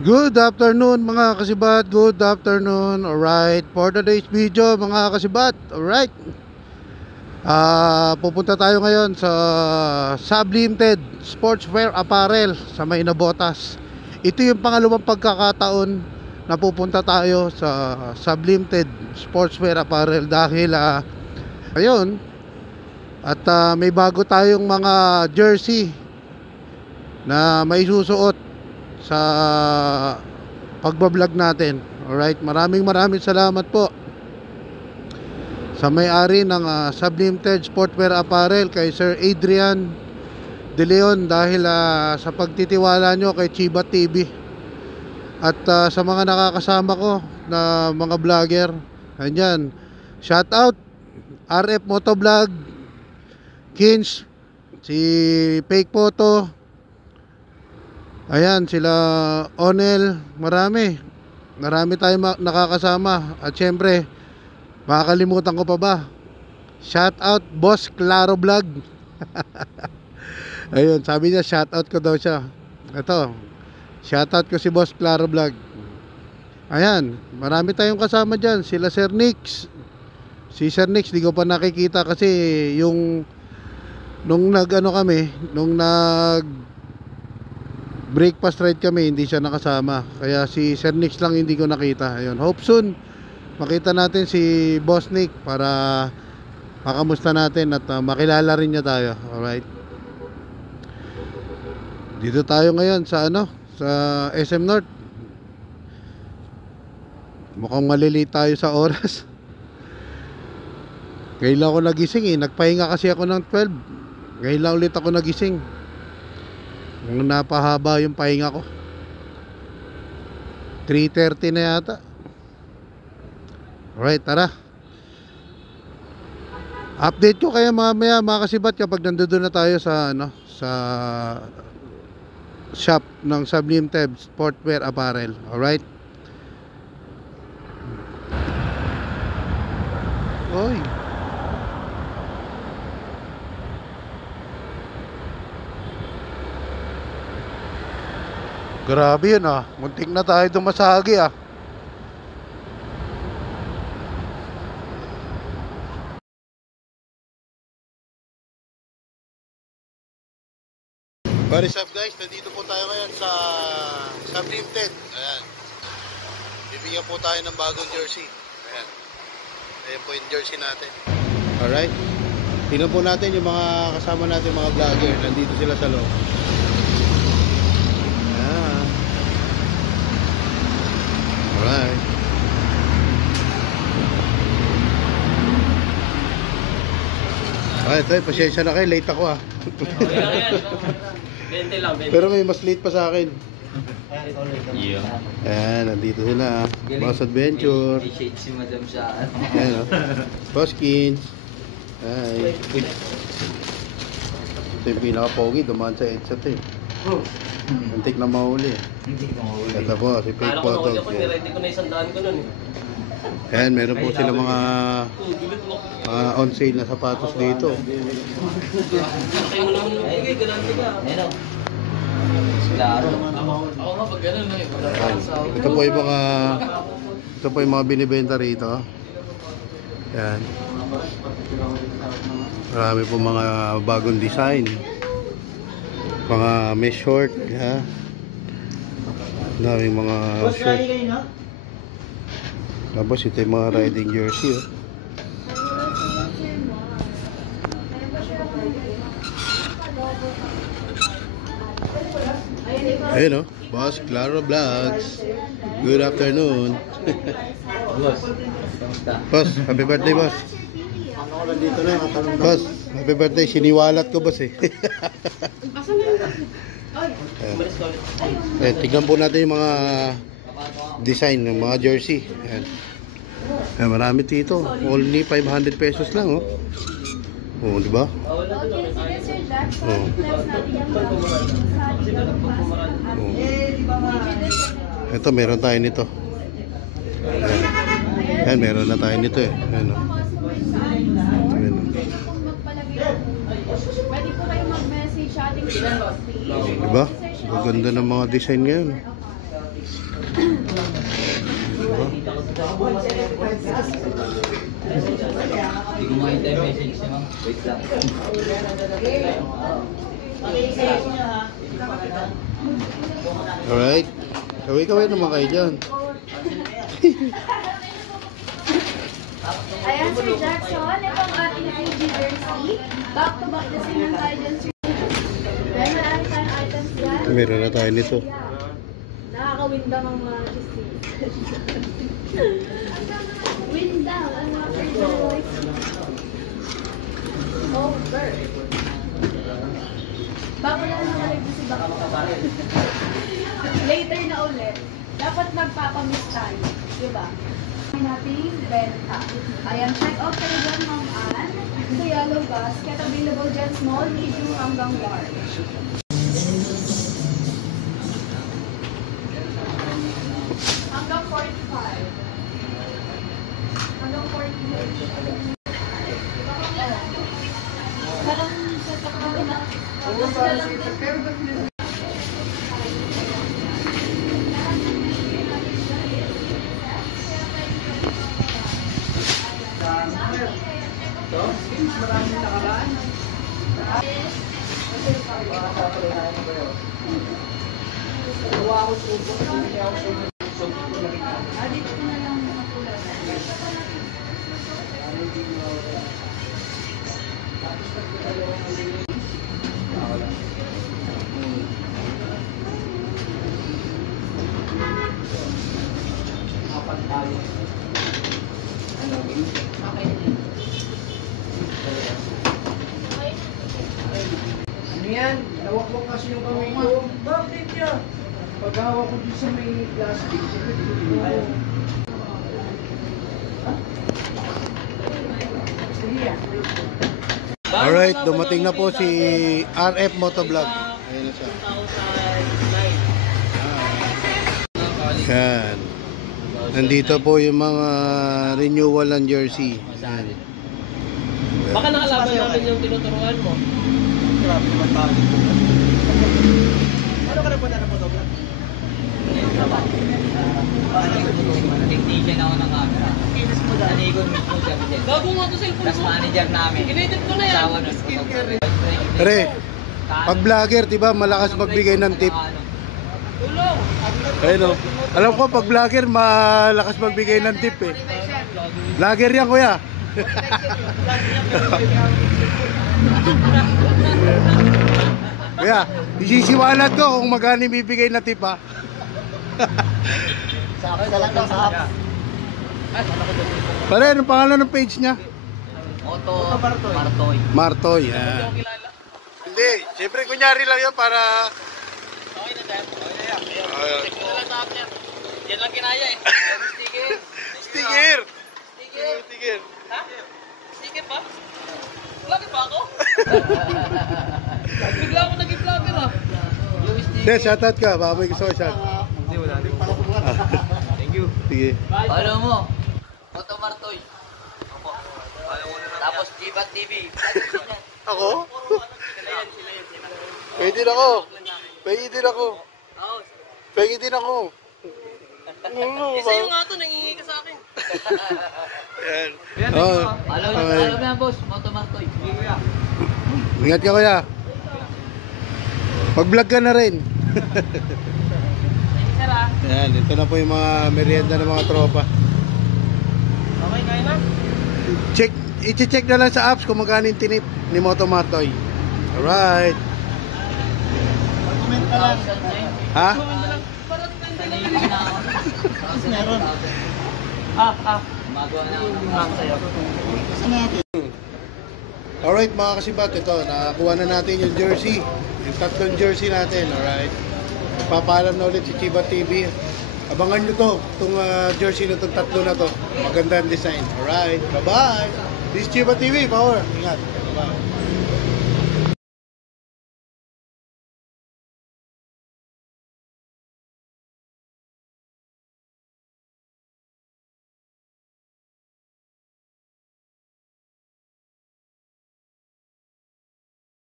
Good afternoon mga kasibat, good afternoon. Alright, for today's video mga kasibat, alright, pupunta tayo ngayon sa Sublimited Sportswear Apparel sa May Nabotas. Ito yung pangalawang pagkakataon na pupunta tayo sa Sublimited Sportswear Apparel dahil ayun, at may bago tayong mga jersey na may susuot sa pagbablog natin. Alright, maraming salamat po sa may-ari ng Sublimited Sportswear Apparel, kay Sir Adrian De Leon, dahil sa pagtitiwala nyo kay Chiba TV at sa mga nakakasama ko na mga vlogger. Ayan, shout out RF Motovlog, Kins, si Fake Photo, ayan, sila Onel, marami tayong nakakasama. At syempre, makakalimutan ko pa ba, shout out Boss Claro Vlog. Ayun, sabi niya shout out ko daw siya. Ito, shout out ko si Boss Claro Vlog. Ayan, marami tayong kasama dyan. Sila Sir Nix. Si Sir Nix di ko pa nakikita kasi yung nung nag breakfast ride kami, hindi siya nakasama. Kaya si Sir Nix lang hindi ko nakita. Ayun, hope soon makita natin si Boss Nick para makamusta natin at makilala rin niya tayo. Alright, dito tayo ngayon sa sa SM North. Mukhang malilate tayo sa oras. Ngayon lang ako nagising nagpahinga kasi ako ng 12. Ngayon lang ulit ako nagising. Napahaba yung pahinga ko. 3:30 na yata. Alright, tara. Update ko kaya mamaya mga kasibat kapag nandoon na tayo sa sa shop ng Sublimited Sportswear Apparel. Alright. Oy, grabe yun muntik na tayo dumasagi What is up guys, nandito po tayo ngayon sa Sublimited. Ayan, bibigyan po tayo ng bagong jersey. Ayan, ayan po yung jersey natin. Alright, tingnan po natin yung mga kasama natin, mga vlogger. Nandito sila sa loob. Alright. Alright, tayo, pasensya na kayo, late ako 20 lang, 20. Pero may mas late pa sa akin. Yeah. Ayan, nandito sila. Boss Adventure. I-shade si Madam sa Ayan Boss Kins. Ay. Ito yung pinaka-pogi, dumaan sa headset Antik na mahuli Ito po, si Fake Photo. Niready ko na isang daan ko nun Ayan, meron po sila mga on sale na sapatos dito. Klaro. Ako nga pag gano'n Ito po yung mga binibenta rito. Ayan. Marami po mga bagong design. Mga mesh short, daming mga short. Tapos ito yung mga riding jersey Ayun Boss Claro Vlogs. Good afternoon. Boss, kamusta? Boss, happy birthday boss. Boss, happy birthday. Siniwalat ko boss tignan po natin yung mga design ng mga jersey. Ayan, marami dito. Only 500 pesos lang di ba? Ito, meron tayo nito. Ayan, meron na tayo nito Ayan. Pwede po kayo mag-message sa ating Diba? Ang ganda ng mga design ngayon. Hindi ko makita yung message niya, ma'am. Wait lang. Alright. Kaway-kaway naman kayo dyan. Ayan, Sir Jackson. Ito ang ating FG jersey. Back to back na same tayo dyan, Sir. Dahil marami tayong items dyan. Meron na tayo nito. Nakakawindang ang mga jersey. Windang ang mga personal. Over. Bago lang naman si Bako. Later na ulit. Dapat magpapamiss tayo. Diba? Nating benta. Ayan, check out kayo dyan, Ma'am Ann. Sa yellow basket, available dyan small, medium, hanggang large. Hanggang 45. Hanggang 45. Parang sa takbo na. Ano yan? Nawakwak kasi yung kamay ko. Bakit yan? Pag-hawak ko dito sa may plastic, siyempre dito ko. Sige yan. Alright, dumating na po si RF Motovlog. Ayan na siya. Yan. Nandito po yung mga renewal ng jersey. Yan. Baka nakalaban namin yung tinuturuan mo. Grabe naman tayo. Ano ka na po na photograph? Technician ako ng camera. Nanigon mismo siya. Gago nga to sa cellphone Tapos manager namin. Kinedit ko na yan. Asawa ng photographer. Pre, pag vlogger, diba, malakas magbigay ng tip. Tulong! Ayun o. Alam ko, pag vlogger, malakas magbigay ng tip eh. Vlogger yan, kuya. Kuya, isisiwalat ko kung magkano bibigay na tip ha. Sa akin na lang daw sa apps. Pare, anong pangalan ng page niya? Otto Martoy. Martoy, yan. Hindi, siyempre kunyari lang yun para... Okay na dad. Check mo na lang sa app niya. Yan lang kinaya eh. Sticker. Sticker! Sticker. Sticker. Ha? Sticker pa? Vlogger ba ako? Bigla ako naging vlogger ah. Hindi, shoutout ka. Baka may gusto ko shout. Hindi, wala rin po. Thank you. Sige. Follow mo. Otto Martoy. Tapos Jibat TV. Ako? Sila yan, sila yan. Pwede din ako. Pwede din ako. Oo. Pwede din ako. Isa yung nga to, nangingi ka sa akin. Yan. Oh. Follow Okay. mo yan, boss. Otto Martoy. Ingat ka kuya. Pag-vlog ka na rin. Sir ah. Yan, ito na po yung mga merienda ng mga tropa. Okay, kaya na? Check, i-check na lang sa apps kung magkano yung tinip ni Moto Martoy. Alright. Comment ka lang. Ha? Parang Sanay na ako. Meron. Magawa na ako ng prank sa'yo. Kasi natin. Alright mga kasibat, ito, nakakuha na natin yung jersey. Yung tatlong jersey natin, alright. Papaalam na ulit si Chiba TV. Abangan nyo to, itong jersey na itong tatlo na to. Maganda ang design. Alright, bye-bye. This is Chiba TV, power. Ingat.